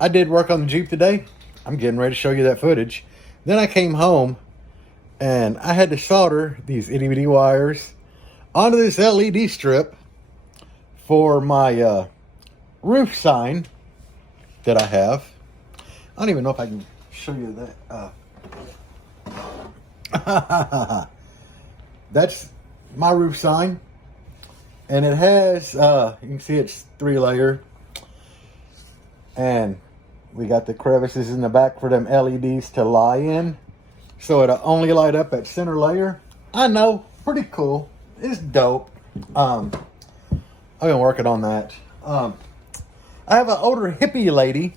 I did work on the Jeep today. I'm getting ready to show you that footage. Then I came home and I had to solder these itty bitty wires onto this LED strip for my roof sign that I have. I don't even know if I can show you that. That's my roof sign. And it has, you can see it's 3-layer. And we got the crevices in the back for them LEDs to lie in. So it'll only light up at center layer. I know, pretty cool. It's dope. I've been working on that. I have an older hippie lady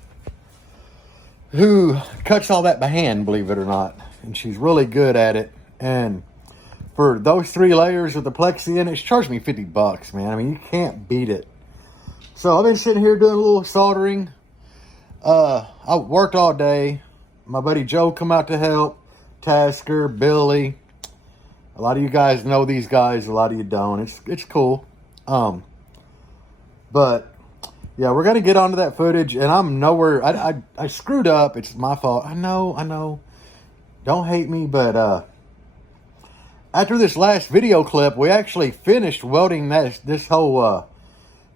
who cuts all that by hand, believe it or not. And she's really good at it. And for those 3 layers with the plexi in it, she charged me $50, man. I mean, you can't beat it. So I've been sitting here doing a little soldering. I worked all day. My buddy Joe come out to help. Tasker, Billy. A lot of you guys know these guys. A lot of you don't. It's cool. But yeah, we're gonna get onto that footage, and I'm nowhere. I screwed up. It's my fault. I know. Don't hate me, but after this last video clip, we actually finished welding this whole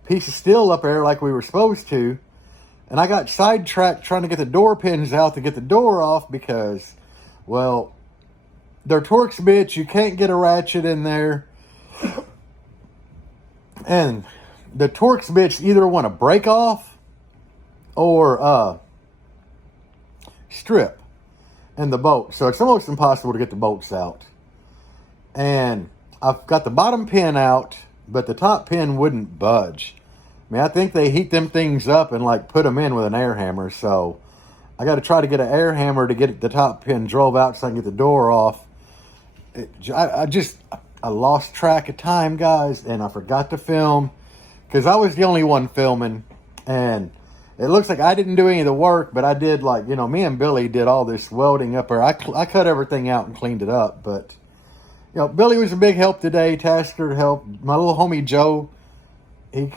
piece of steel up there like we were supposed to. And I got sidetracked trying to get the door pins out to get the door off because, well, they're Torx bits. You can't get a ratchet in there. And the Torx bits either want to break off or strip in the bolt. So it's almost impossible to get the bolts out. And I've got the bottom pin out, but the top pin wouldn't budge. I mean, I think they heat them things up and like put them in with an air hammer. So I got to try to get an air hammer to get the top pin drove out so I can get the door off. I lost track of time, guys, and I forgot to film because I was the only one filming. And it looks like I didn't do any of the work, but I did, like, you know, me and Billy did all this welding up there. I cut everything out and cleaned it up, but you know, Billy was a big help today. Tasker helped. My little homie Joe, he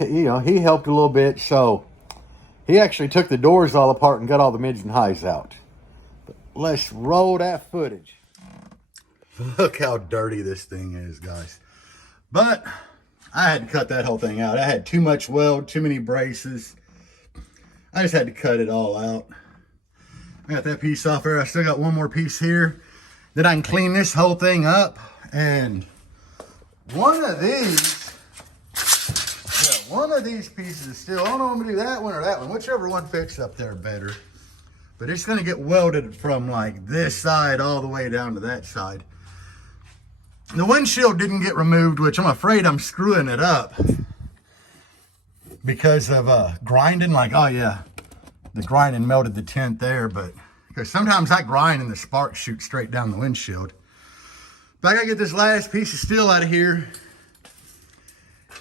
helped a little bit. So he actually took the doors all apart and got all the mids and highs out. But let's roll that footage. Look how dirty this thing is, guys. But I had to cut that whole thing out. I had too much weld, too many braces. I just had to cut it all out. I got that piece off there. I still got one more piece here. Then I can clean this whole thing up. And one of these pieces of steel, I don't know if I'm gonna do that one or that one, whichever one fits up there better. But it's gonna get welded from like this side all the way down to that side. The windshield didn't get removed, which I'm afraid I'm screwing it up because of grinding. Like, oh yeah, the grinding melted the tint there, but because sometimes I grind and the sparks shoot straight down the windshield. But I gotta get this last piece of steel out of here.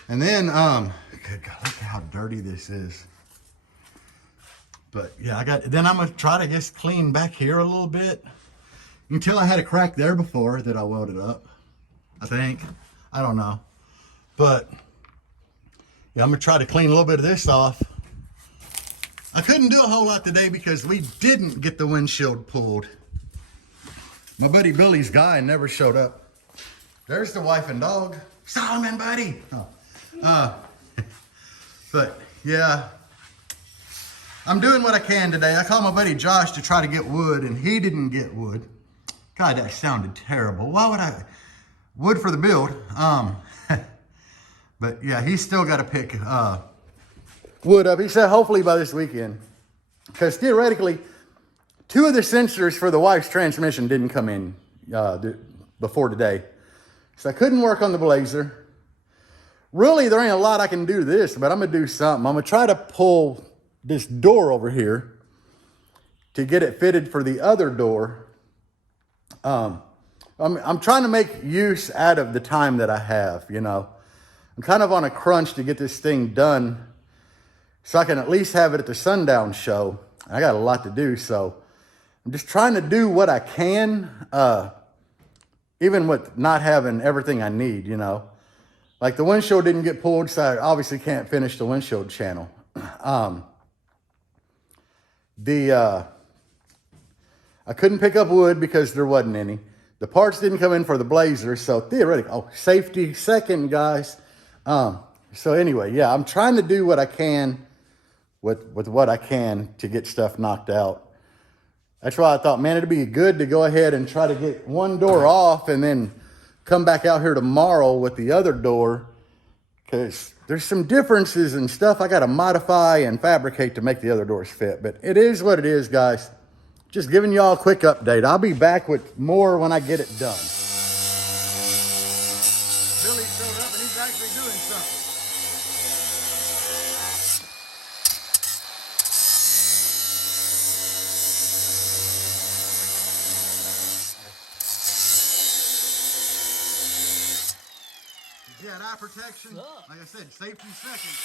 And then, good God, look how dirty this is. But yeah, then I'm gonna try to just clean back here a little bit. You can tell I had a crack there before that I welded up, I think. I don't know. But yeah, I'm gonna try to clean a little bit of this off. I couldn't do a whole lot today because we didn't get the windshield pulled. My buddy Billy's guy never showed up. There's the wife and dog. Solomon, buddy. Oh. But yeah, I'm doing what I can today. I called my buddy Josh to try to get wood, and he didn't get wood. God, that sounded terrible. Why would I? Wood for the build. But yeah, he's still got to pick wood up. He said hopefully by this weekend, because theoretically, 2 of the sensors for the wife's transmission didn't come in before today. So I couldn't work on the Blazer. Really, there ain't a lot I can do to this, but I'm going to do something. I'm going to try to pull this door over here to get it fitted for the other door. I'm trying to make use out of the time that I have, you know. I'm kind of on a crunch to get this thing done so I can at least have it at the sundown show. I got a lot to do, so I'm just trying to do what I can, even with not having everything I need, you know. Like the windshield didn't get pulled, so I obviously can't finish the windshield channel. I couldn't pick up wood because there wasn't any. The parts didn't come in for the blazer, so theoretically, safety second, guys. So anyway, yeah, I'm trying to do what I can with what I can to get stuff knocked out. That's why I thought, man, it'd be good to go ahead and try to get one door off and then come back out here tomorrow with the other door, because there's some differences and stuff I got to modify and fabricate to make the other doors fit. But it is what it is, guys. Just giving y'all a quick update. I'll be back with more when I get it done. Billy showed up and he's actually doing something. He had eye protection. Like I said, safety second.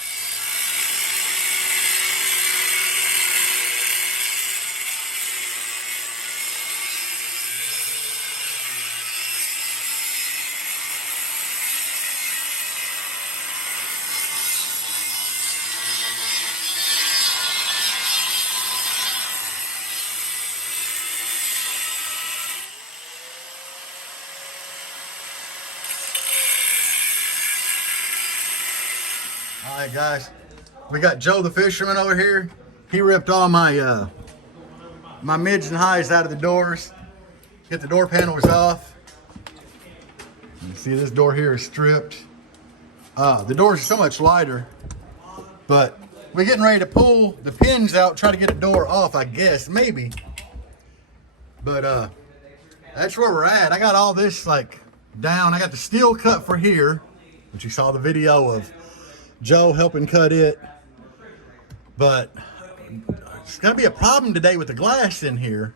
All right, guys, we got Joe the fisherman over here. He ripped all my my mids and highs out of the doors. Get the door panels off. You see this door here is stripped. The doors are so much lighter, but we're getting ready to pull the pins out, try to get a door off, I guess, maybe. But that's where we're at. I got all this like down. I got the steel cut for here, which you saw the video of Joe helping cut it. But it's gonna be a problem today with the glass in here.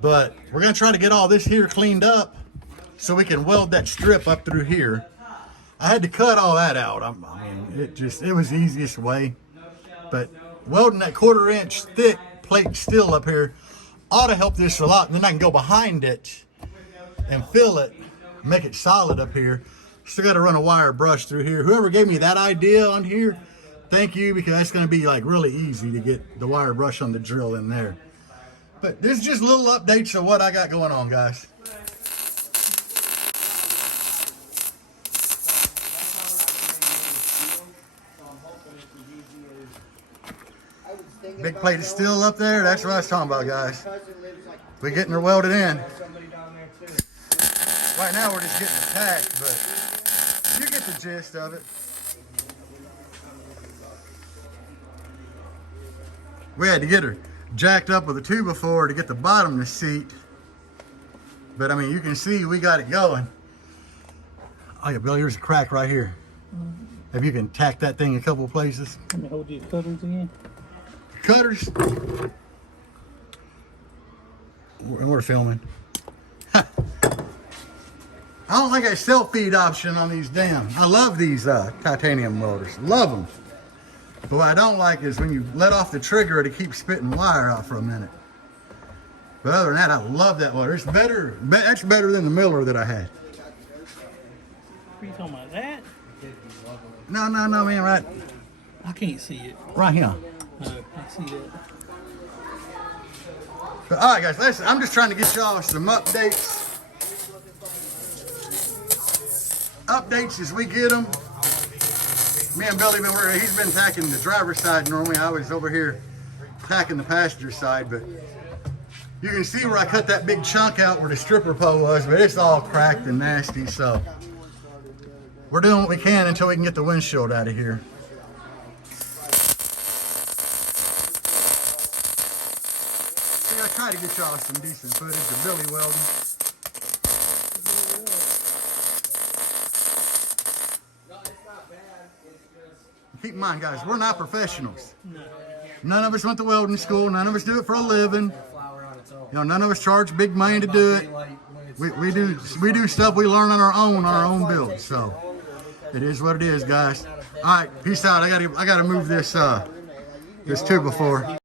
But we're gonna try to get all this here cleaned up so we can weld that strip up through here. I had to cut all that out. I mean, it was the easiest way. But welding that 1/4 inch thick plate steel up here ought to help this a lot. And then I can go behind it and fill it, make it solid up here. Still got to run a wire brush through here. Whoever gave me that idea on here, thank you, because that's going to be like really easy to get the wire brush on the drill in there. But this is just little updates of what I got going on, guys. Big plate of steel up there. That's what I was talking about, guys. We're getting her welded in. Right now we're just getting it tacked, but you get the gist of it. We had to get her jacked up with a 2x4 to get the bottom to seat. But I mean, you can see we got it going. Oh yeah, Bill, here's a crack right here. If you can tack that thing a couple of places. Let me hold these cutters again. Cutters. We're filming. I don't like a self-feed option on these damn. I love these titanium welders. Love them. But what I don't like is when you let off the trigger to keep spitting wire out for a minute. But other than that, I love that welder. It's better. That's better than the Miller that I had. Are you talking about that? No, man, right. I can't see it. Right here. No, I see that. But, all right, guys. Listen, I'm just trying to get y'all some updates. Updates as we get them. Me and Billy been working. He's been tacking the driver's side normally. I was over here tacking the passenger side, but you can see where I cut that big chunk out where the stripper pole was, but it's all cracked and nasty. So we're doing what we can until we can get the windshield out of here. I try to get y'all some decent footage of Billy welding. Keep in mind, guys, we're not professionals. None of us went to welding school. None of us do it for a living. You know, none of us charge big money to do it. We do stuff we learn on our own build. So it is what it is, guys. All right, peace out. I gotta move this 2x4.